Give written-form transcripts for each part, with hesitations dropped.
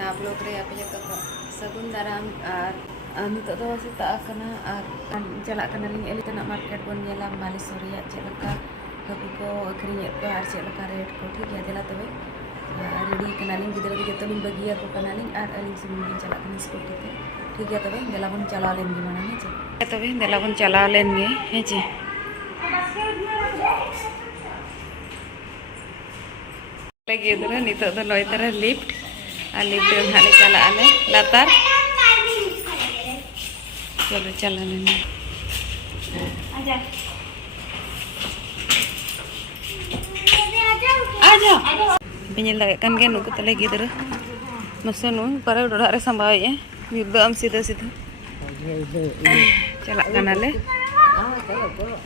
ᱱᱟᱣᱟ ᱵᱞᱚᱜ ᱨᱮ ᱟᱯᱮ ᱡᱚᱛᱚ ᱠᱚ ᱥᱟᱹᱜᱩᱱ ᱫᱟᱨᱟᱢ ᱟᱨ ᱱᱤᱛᱚᱜ ᱫᱚ ᱥᱮᱛᱟᱜ ᱟᱠᱟᱱᱟ ᱟᱨ ᱪᱟᱞᱟᱜ ᱠᱟᱱᱟᱞᱤᱧ ᱮᱞᱤᱛᱟᱱᱟᱜ ᱢᱟᱨᱠᱮᱴ ᱵᱚᱱ ᱧᱮᱞᱟ ᱢᱟᱞᱮᱥᱥᱚᱨ ᱨᱮᱭᱟᱜ ᱪᱮᱫ ᱞᱮᱠᱟ ᱦᱟᱹᱠᱩ ᱠᱚ ᱟᱹᱠᱷᱨᱤᱧᱮᱫ ᱠᱚᱣᱟ ᱟᱨ ᱪᱮᱫ ᱞᱮᱠᱟ ᱨᱮᱴ ᱠᱚ ᱴᱷᱤᱠ ᱜᱮᱭᱟ ᱫᱮᱞᱟ ᱛᱚᱵᱮ ᱨᱮᱰᱤ ᱠᱟᱱᱟᱞᱤᱧ ᱜᱤᱫᱽᱨᱟᱹ ᱫᱚ ᱡᱚᱛᱚ ᱞᱤᱧ ᱵᱟᱹᱜᱤᱭᱟᱠᱚ ᱠᱟᱱᱟᱞᱤᱧ ᱟᱨ ᱟᱹᱞᱤᱧ ᱥᱩᱢᱩᱝ ᱞᱤᱧ ᱪᱟᱞᱟᱜ ᱠᱟᱱᱟ ᱥᱠᱩᱴᱤ ᱛᱮ ᱴᱷᱤक ᱜᱮᱭᱟ ᱛᱚᱵᱮ ᱫᱮᱞᱟ ᱵᱚᱱ ᱪᱟᱞᱟᱣ ᱞᱮᱱ ᱜᱮ ᱢᱟᱲᱟᱝ ᱦᱮᱸ ᱪᱮ ᱛᱚᱵᱮ ᱫᱮᱞᱟ ᱵᱚᱱ ᱪᱟᱞᱟᱣ ᱞᱮᱱ ᱜᱮ ᱦᱮᱸ ᱪᱮ ᱜᱤᱫᱽᱨᱟᱹ ᱱᱤᱛᱚᱜ ᱫᱚ ᱱᱚᱭ ᱛᱟᱨᱟ ᱞᱤᱯᱴ और लिफ्ट में हाले चला आले लातार चलो चला लेने आजा आजा बिन्याल लगे कन के नुकु तले गिदर मसे नु पारे डोड़ा रे संभावे ए निर्दम सीधा सीधा चला कना ले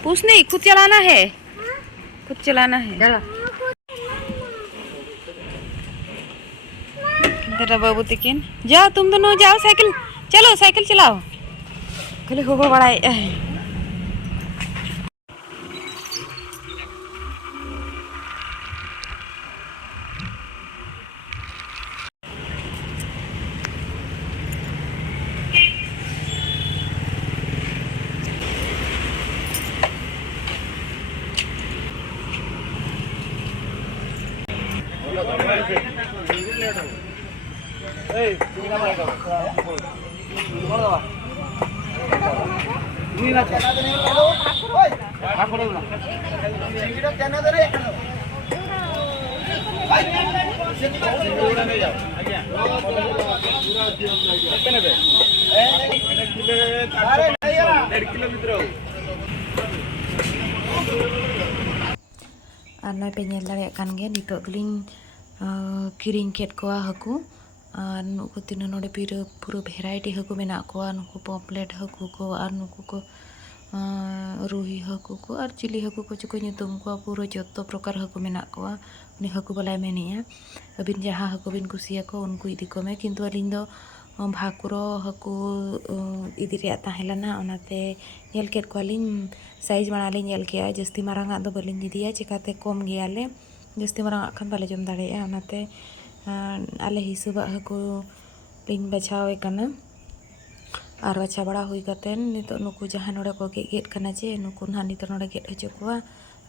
पूछ नहीं खुद चलाना है तेरा बाबू तिकिन जाओ तुम दोनों जाओ साइकिल चलो साइकिल चलाओ खाली हो बड़ाई और नई पे नेल दाड़े कान गे नितो दलिन किरिंग केट कोआ हकु और नुकु तीनों नोडे पूरा भेराइटी हकु मेना कोआ नुकु पॉपलेट हकु को और नुकु को रूही हकु को और चिली हकु को चुको nyutum को पूरा जत्तो प्रकार हकु मेना कोआ उनी हकु बलाय मेनिया अबिन जहाँ हकु बिन कुसिया को उनको इदी को मैं किंतु अलिन दो भाकुरो हकु इदी रे ताहेलाना ओनाते नेल केट को अलिन साइज बनाले नेल केया जस्ती मारांगा दो बलिन इदिया चिकाते कम गियाले जस्ती मारांगा खान बाले जम दाड़ेया ओनाते आले हिसाब हकु लिन बचावे कना और बचा बड़ा हुई कतेन नितो नुकु जहाँ नोड़े को गेट कना चे नुकु ना नितो नोड़े गेट हचो कोआ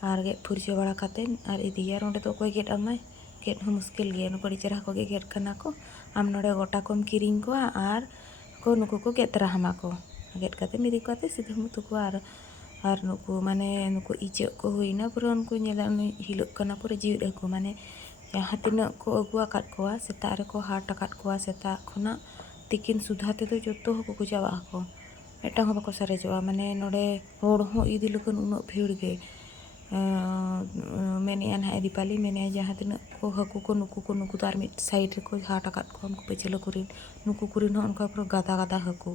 और गेट फुरचो बड़ा कतेन और इदिया नोड़े तो कोई गेट अमाय गेट हो मुश्किल गया नुकु डिचरा को गेट कना को आम नोड़े गोटा कोम किरिंग को और को नुकु को गेट रहामा को गेट कते मिदी कते सीधे मुतु को और नुकु माने नुकु इचो को हुईना पूरा उनको नेला हिलो कना पूरा जीव को माने जहाँ तीना को अगुआ काट कोआ सेता रे को हाट काट कोआ सेता खुना तिकिन सुधाते तो जो को जावा को एटा हो बाको सारेजवा माने नोडे होड़ हो इदी लकन उनो भीड़ गे मेने अन है दीपाली मेने जहाँ तीना को हकु को नुकु तो आर मिड साइड रे को हाट काट को उनको पेचलो कुरिन नुकु कुरिन हो उनका पूरा गादा गादा हकु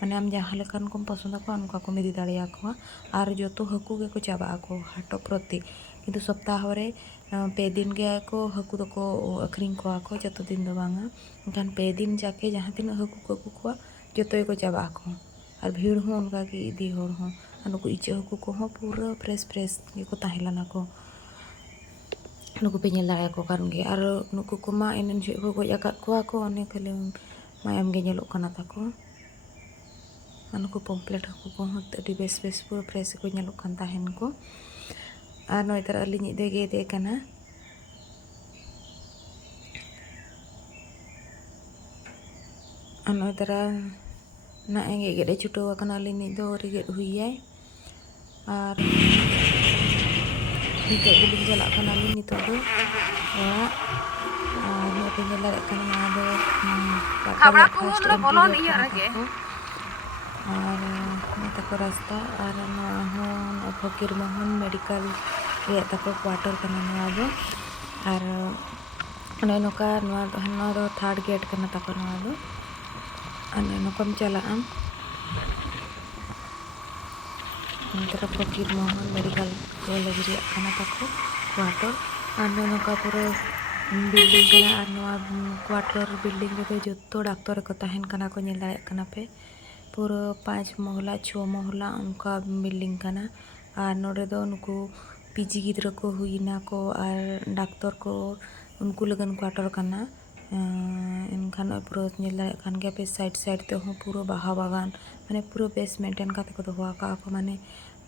माने आम जहाँ लेकान को पसंद को उनका को मिदी दाड़िया को और जो तो हकु गे को जावा को हाटो प्रति किंतु सप्ताह रे पे दिन गे को हकु दो को अखरिंग को जो दिन दो बांगा एनखान पे दिन जाके जहाँ तीन हकु को अगु को जो को चाबा को और भीड़ हो उनका की इदी होड़ हो नुकु इचो हकु को हो पूरा फ्रेश को ताहेलाना को नुकु पे नेल दाड़े को कान गे और नुकु को मा एनन जो को गज आकाद को अने खाली मायाम गे नेलोग कना ताको नुकु पॉम्पलेट हकु को हो अडी बेस पूरा फ्रेश को नेलोग कान ताहेन को और नय तार अलिኝ दे गे दे कना नय तारा ना एंगे गेडे छुटो कना अलिኝ दो रिगेट हुईया और नितो दुलिñ चला कना अलिኝ नितो दो और नय पे नेल दाड़े कना ना दो खबरा को हमरा बोलन इया रगे और नता को रास्ता और ना हो फकीर मोहन मेडिकल रे तको क्वार्टर कना ना दो और नय नोका ना दो थर्ड गेट कना तको ना दो अने नोकम चला आम नतरा फकीर मोहन मेडिकल कॉलेज रे कना तको क्वार्टर अने नोका पूरा बिल्डिंग कना और नोआ क्वार्टर बिल्डिंग रे जत्तो डॉक्टर को ताहेन कना को नेल दाड़े कना पे पूरा 5 मोहला 6 मोहला उनका बिल्डिंग कना और नोडे दो नुकु पीजी गिद्र को हुईना को और डॉक्टर को उनको लगन क्वार्टर कना एनखान पूरा नेल दाड़े खान गया पे साइड साइड ते हो पूरा बाहा बागान माने पूरा बेस मेंटेन काते को दोहो आका को माने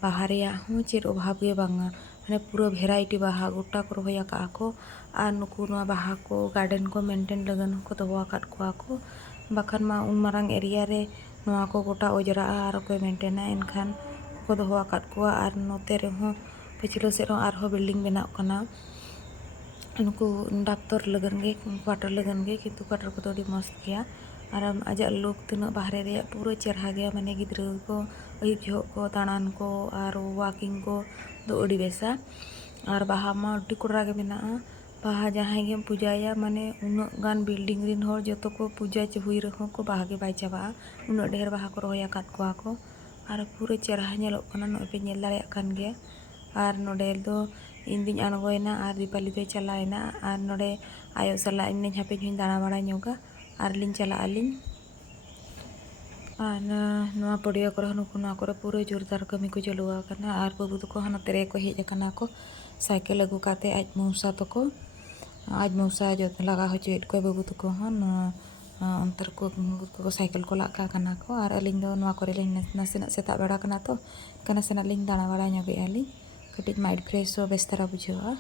बाहा रेया हो चेर अभाव गे बांगा माने पूरा भेराइटी बाहा गोटा को रोया का को आर नुकु नवा बाहा को गार्डन को मेंटेन लगन को दोहो आकात को बाखान मा उन मारांग एरिया रे नवा को गोटा ओजरा आर को मेंटेना एनखान को दोहो आकात को आर नोते रे हो पछिलो से आर हो बिल्डिंग बनाव कना नुकु डॉक्टर लगन गे क्वार्टर लगन गे किंतु क्वार्टर को तो मस्त गया और आजा लोग तना बाहरे रे पूरा चेहरा गया माने गिद्रा को अयुब जो को तानान को और वाकिंग को दो अड़ी बेसा और बाहा मा अड्डी कोड़ा गे मेना बाहा जहाँ गे पूजाया माने उन गान बिल्डिंग रिन हो जो तो को पूजा चे हुई रहो को बाहा गे बाय चाबा उन ढेर बाहा को रोया काट को और पूरा चेहरा नेलो कना नो पे नेल दाड़े कान गे और नोडे दो इंदिन आनगोयना और दीपाली दो चलायना और नोडे आयो सला इन हापे जुन दाना बड़ा ñoga और लिन चला अलिन और नवा पड़िया को नुकु ना को पूरा जोरदार कमी को चलुआ करना और बाबू तो को हना तेरे को हेज करना को साइकिल अगू काते आज मौसा तो को आज मौसा जो लगा हो चेट को बाबू तो को हन अंतर को साइकिल को लाका करना को और अलिन दो नवा करे लिन नासेना सेता बड़ा करना तो कना सेना लिन दाना बड़ा ñoगे अलिन कटिज माइंड फ्रेश हो बेस्तरा बुझेगा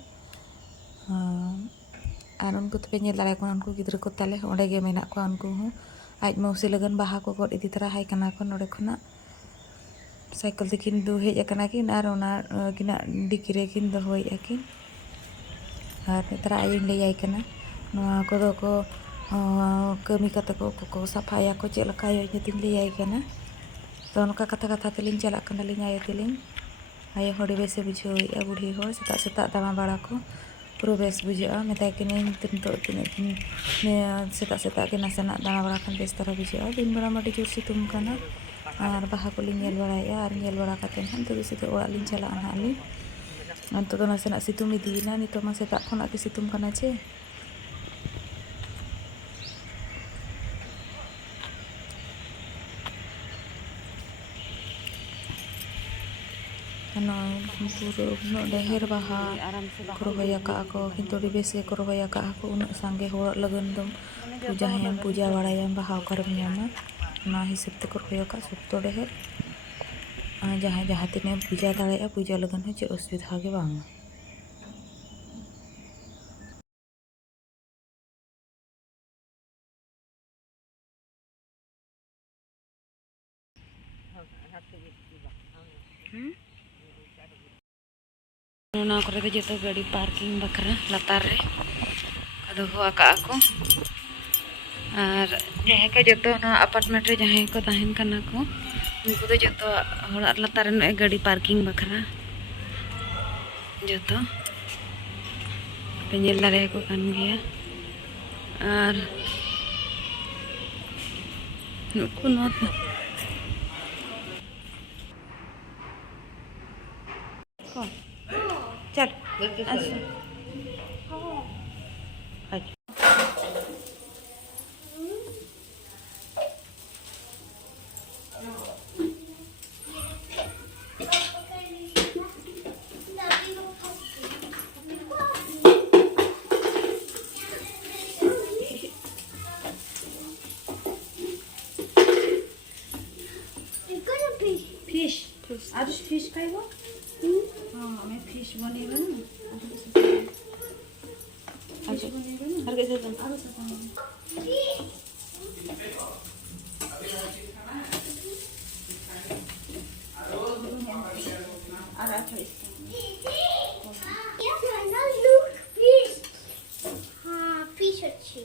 और उनको तो पे नेल दाड़े को उनको गिद्रा को ताले ओंडे गे मेना को उनको हूँ आज मौसी लगन बाहा को गड इदी तरा हाय कना को नोडे खना साइकिल ते किन दो हेज कना किन और ओना किना डिकिरे किन दो होय किन और तरा आई ले आई कना नोआ को दो को कमी कता को सफाया को चेल कायो जतिन ले आई कना तो उनका कथा कथा तेलिन चला कना लिन आयो तेलिन आयो हड़ी बेसे बुझो बुढ़ी हो सेता सेता दामा बड़ा को पूरा बेस बुझा मता कि सेता सेता के नासेना दाना बड़ा खान बेस तरह बुझा दिन बड़ा माटी जोर सितुम कना और बाहा को लिन नेल बड़ाया और नेल बड़ा काते हम तो बेसे तो ओड़ा लिन चला ना अली तो नासेना सितुम इदीना नितो मा सेता खना के सितुम कना चे पूरा ढेर बाहा को रोया का को किंतु बेसे को रोया का को उन संगे हो लगन दम पूजा है पूजा बड़ाया बाहा कर मियामा ना हिसाब ते को रोया का सब तो ढेर जहाँ जहाँ तीन पूजा दाड़े पूजा लगन हो चे असुविधा के बांग ना करे तो जो गाड़ी पार्किंग बकरा लतार रे अदो हुआ का को और जहाँ को जो ना अपार्टमेंट रे जहाँ को तहन कना को उनको तो जो हड़ा लतार रे गाड़ी पार्किंग बकरा जो तो पेंजल दारे को कान गया और नुकु नो चल फिश आज फिश खाइबो हाँ मैं फिश बनेगा ना अच्छा हर कैसे तुम फिश अच्छी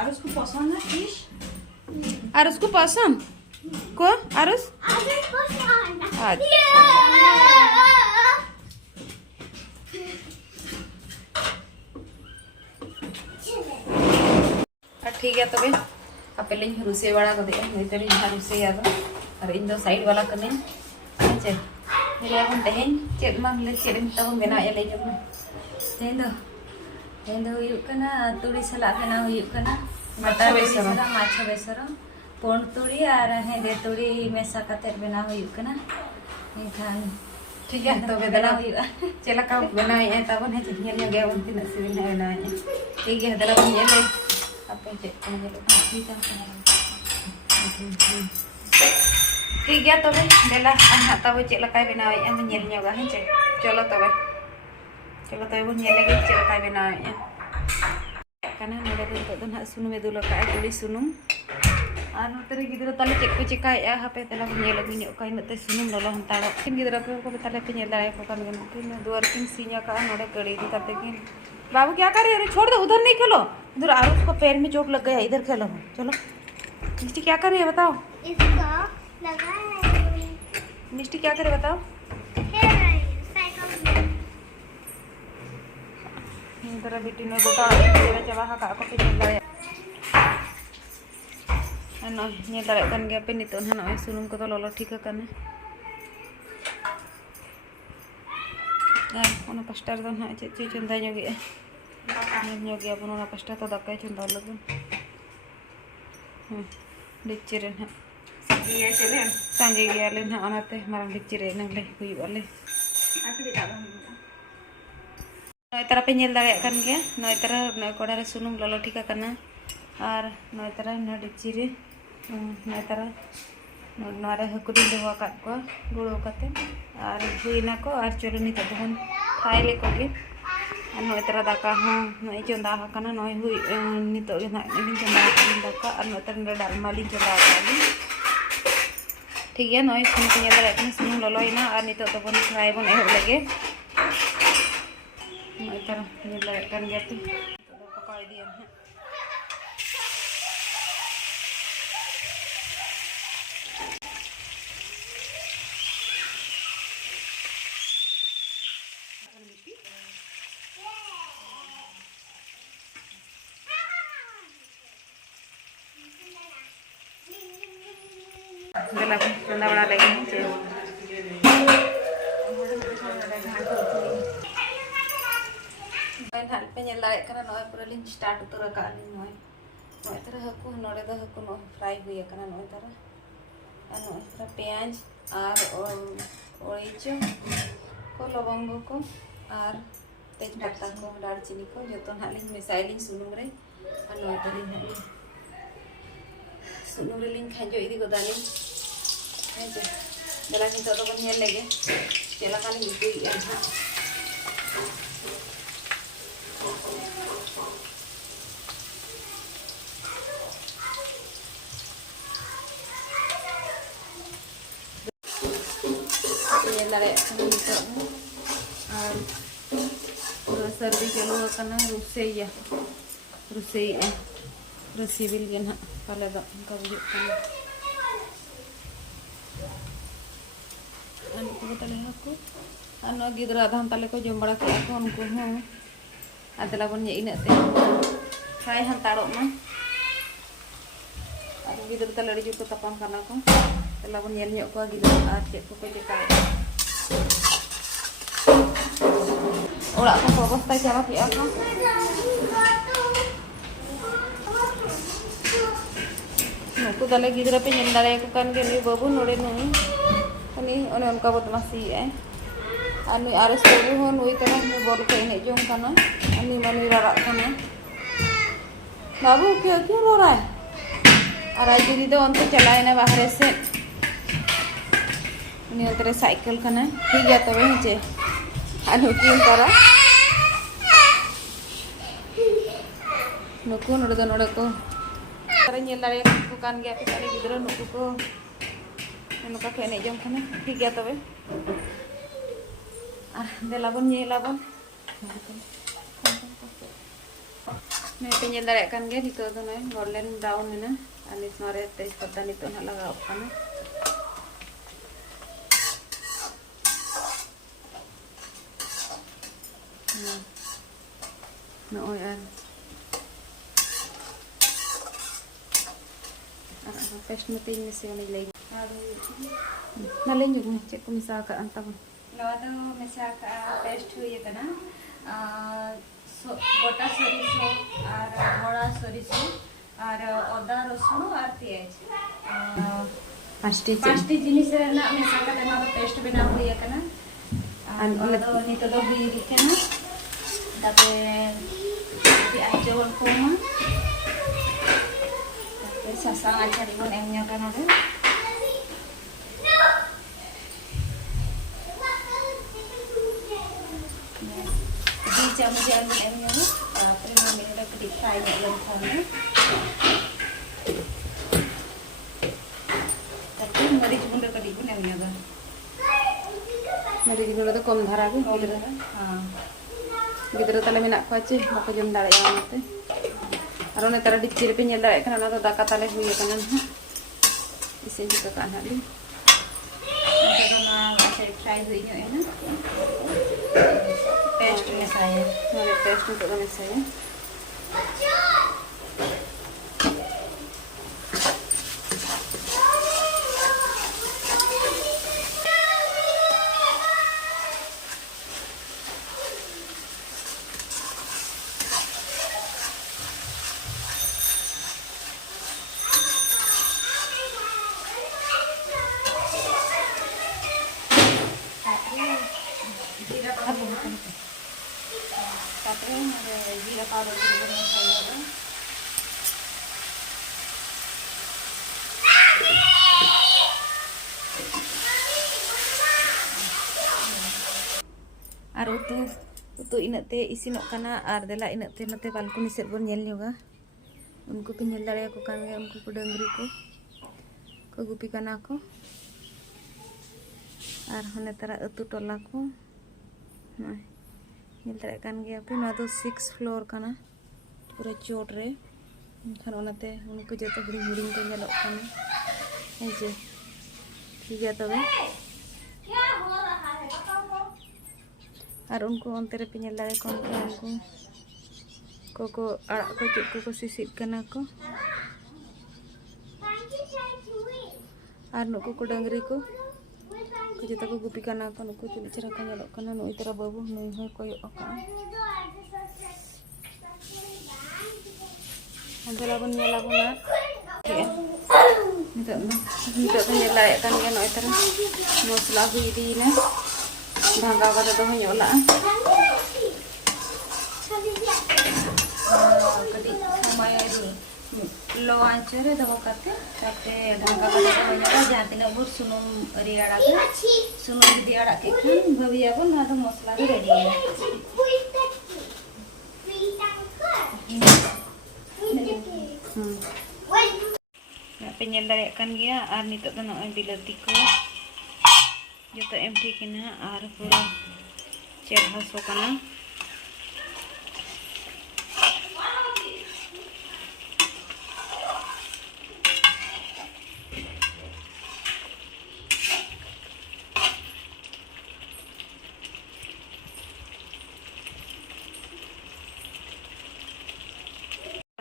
आरुष को पसंद है फिश आरुष को पसंद को आरुष ठीक है तबे अपे लिंग रुसे बड़ा कर दे नहीं तो रुसे याद Hari Indo Said wala kene. Aja. Nilai aku tehen, cek mah le cek tahu bena ya le jom. Tendo yuk kana turi salak kana yuk kana. Mata besara macha besara. Pon turi ar hende turi mesa kate bena yuk kana. Enkan ठीक है तो बेदना चला का बनाए तबन है chicken या गया उनकी नसीब है बनाए ठीक है दला बन ले अब चेक कर ले ठीक है तो बेला अन तब चला का बनाए हम ñel ñoga है चलो बन ñel lagi चला का बनाए karena node itu tuh nak sunum itu lo kayak tulis sunum anu tadi gitu tali cek ku cek ya HP telah punya lagi nyok kain nate sunum lolo hantaro kin gitu aku tali punya life को kan mungkin dua kin sinya का नोड़े कड़ी दी करते कि बाबू क्या कर रहे हो छोड़ दो उधर नहीं खेलो उधर आरुष को पैर में चोट लग गया इधर खेलो चलो मिष्टी क्या कर रही है बताओ इसको लगा है मिष्टी क्या करे बताओ इधर बेटी ने गोटा तेरा चबा का को पे चल ano nya dare kan ge pe nito na noy sunum ko to lolo ठीक kana dan ono pastar don ha che chunda nyogi nyogi apun ona pastar to dakai chunda lagun dicciren ha iya chelen sange ge alen ha onate marang dicciren nang le hui bale akli ta noy tara pe nyel dare kan ge noy tara noy kodare sunum lolo ठीक kana ar noy tara no dicire नैतरा नारे हकुरी देवा काट को गुड़ो काते और हुईना को और चलो नित बहन फ्राई ले कोगे और नैतरा दाका हाँ नई चंदा हकना नई हुई नित ना इन चंदा दाका और नैतरा डालमा लिन चंदा काली ठीक है नई सुन पे ये दरे सुन ललोइना और नित तो बन फ्राई बन एहो लगे नैतरा ये दरे कन गती तो पकाई दिया है बेला चंदा बड़ा लगे चे ben hal pe nyela kana noy pura lin start utura ka ni noy tara haku nore da haku no fry huye kana noy tara पेंयाज और ओळीचो को लवंग को और तेजपत्ता को दालचीनी को जो हालिंग मिसाइलिंग सुनुम रे और तलिंग हाली सुनुम रे लिंग खाजो इदी को दालिंग हेजे दला नि तो बन हेल लगे चला काली इदी हा lare itu serbi kelo karena rusei resibil gen ha kala da ka wujud kan an ko tale aku anu gidra dhan tale ko jom bada ke aku unku ho adala bon ye ina te kai han taro ma aku gidra tale ri ko tapam kana ko tela bon yel nyok ko gidra ar cek ko jekai Olah aku fokus tay siapa sih aku? Aku dah lagi gidra pe nyendara aku kan gini babu nore nui, ini one onka buat masih anu ares babu ho nui tanah ni baru ke ini jom kana, ani mani rarak kana. Babu क्या क्यों रो रहा है? अराई दीदी तो उनको चलाए ना बाहर से ini antara cycle kana ठीक है तो वहीं से अनुकीन तरा नुकु नोड़े को तरा nyel dari aku kan gak bisa lagi gitu नुकु को नुका kene jom kana ठीक है तो वे de labon nyelabon मैं पे nyel dari kan gak itu tuh nih golden brown ini na anis nore tes pata itu nak lagau kana Nooy fresh meeting ni siya nilay Nalin juga nih, cek misal ke antam. Nova do misal ka paste huye kana গোটা সরিষা আর ধরা সরিষা আর আদা রসুন আর পেঁয়াজ পাঁচটি জিনিসের না মেশা কাতে না পেস্ট বানাও হয়ে kana আর ওনা do nito do huye kana তারপরে di ajawan koma তারপরে sasang aja ribon emnya kan ada Jamu emnya nih, tapi mami udah kedip tanya lengkapnya. Tapi mari cuma udah kedip pun emnya kan. Mari dulu tuh kom dhara gue, gitu. Gitu tali minak ko aja, baka jom dara yang nanti. Aron netara dicir pinyel dara kan ana daka tali huye kanan. Isi juga kan hali. Nanti kena masih fry huye enak. Paste saya. Mari paste untuk kami saya. Tapi ada jira powder juga dengan saya ada. Ar utu inate isinok kana ar dela inate nate balkoni set bon nyel nyoga. Unku pinyel dare ko kan ge unku ko dangri ko gupi kana ko. Ar hone tara utu tola ko. Nah. Nyel dare kan ge ape na to 6 floor kana. Pura chot re. Kan onate unku joto huring ko nyelok kana. Ei je. ठीक है तबे और उनको अंतरे पिnyel dare kon उनको को arak ko cuk ko sisit kana ko ar nuku ko dangri ko jeta ko gupi kana ko nuku culi cerah ka nyelok kana nu itara babu nu hoy koyo ka antara bon nyela bonar ya nito pinyel dare kan ge no itara mosla hui di na dhanga kada do nyola Kadi samaya dulu lo ancure doho kate tapi dhanga kada do nyola jahan tinag bur sunum ri adak sunum judi adak ke kan bhabiya bon na do mosla do ready ya ya pinyel dare kan ge ar nito to no bilati ko joto em thikina ar pura cerha so kana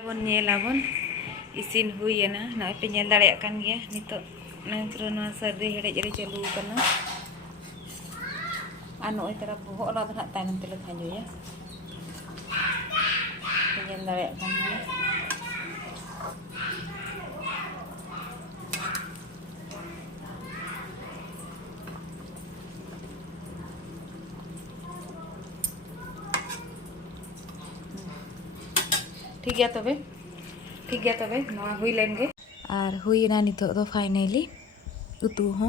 bon nyelabon isin huiyena na pinyel dare kan ge nito nang krona sardi hede jere chalu kana anu itara boho la ta tanam tele khanjo ya pinyel dare kan ge ठीक है तबे नवा हुई लेंगे और हुई ना नितो तो फाइनली उतु हो